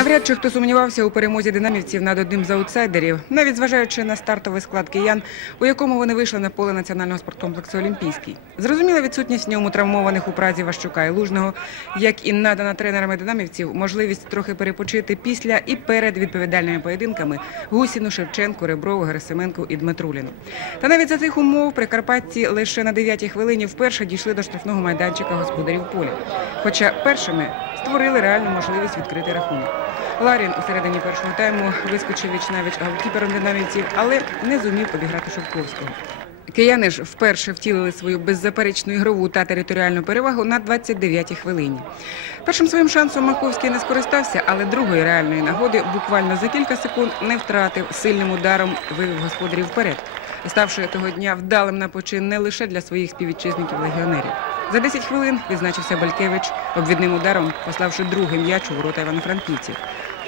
Навряд чи хто сумнівався у перемозі динамівців над одним з аутсайдерів, навіть зважаючи на стартовий склад киян, у якому вони вийшли на поле національного спорткомплексу Олімпійський. Зрозуміла відсутність ньому травмованих у празі Ващука і Лужного, як і надана тренерами динамівців можливість трохи перепочити після і перед відповідальними поєдинками Гусіну, Шевченку, Реброву, Герасименку і Дмитруліну. Та навіть за цих умов прикарпатці лише на 9-й хвилині вперше дійшли до штрафного майданчика господарів поля. Хоча першими створили реальну можливість відкрити рахунок. Ларін у середині першого тайму вискочив віч навіч голкіпером динамівців, але не зумів обіграти Шовковського. Кияни ж вперше втілили свою беззаперечну ігрову та територіальну перевагу на 29-й хвилині. Першим своїм шансом Маковський не скористався, але другої реальної нагоди буквально за кілька секунд не втратив сильним ударом вивів господарів вперед, ставши того дня вдалим на почин не лише для своїх співвітчизників-легіонерів. За 10 хвилин відзначився Балькевич обвідним ударом, пославши другий м'яч у ворота івано-франківців.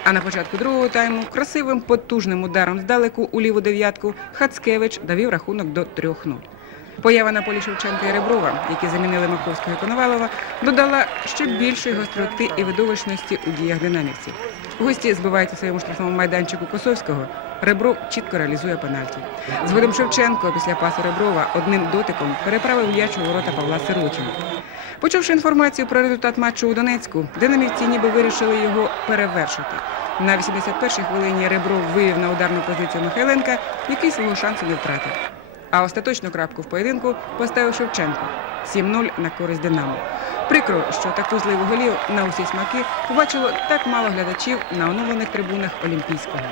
А на початку другого тайму красивим потужним ударом здалеку у ліву дев'ятку Хацкевич довів рахунок до 3-0. Поява на полі Шевченка і Реброва, які замінили Маковського і Коновалова, додала ще більшої гостроти і видовищності у діях динамівців. Гості збивають у своєму штрафному майданчику Косовського. Ребров чітко реалізує пенальті. Згодом Шевченко після пасу Реброва одним дотиком переправив м'яч у ворота Павла Сиротіна. Почувши інформацію про результат матчу у Донецьку, динамівці ніби вирішили його перевершити. На 81-й хвилині Ребров вивів на ударну позицію Михайленка, який свого шансу не втратив. А остаточну крапку в поєдинку поставив Шевченко 7-0 на користь Динамо. Прикро, що таку зливу голів на усі смаки побачило так мало глядачів на оновлених трибунах Олімпійського.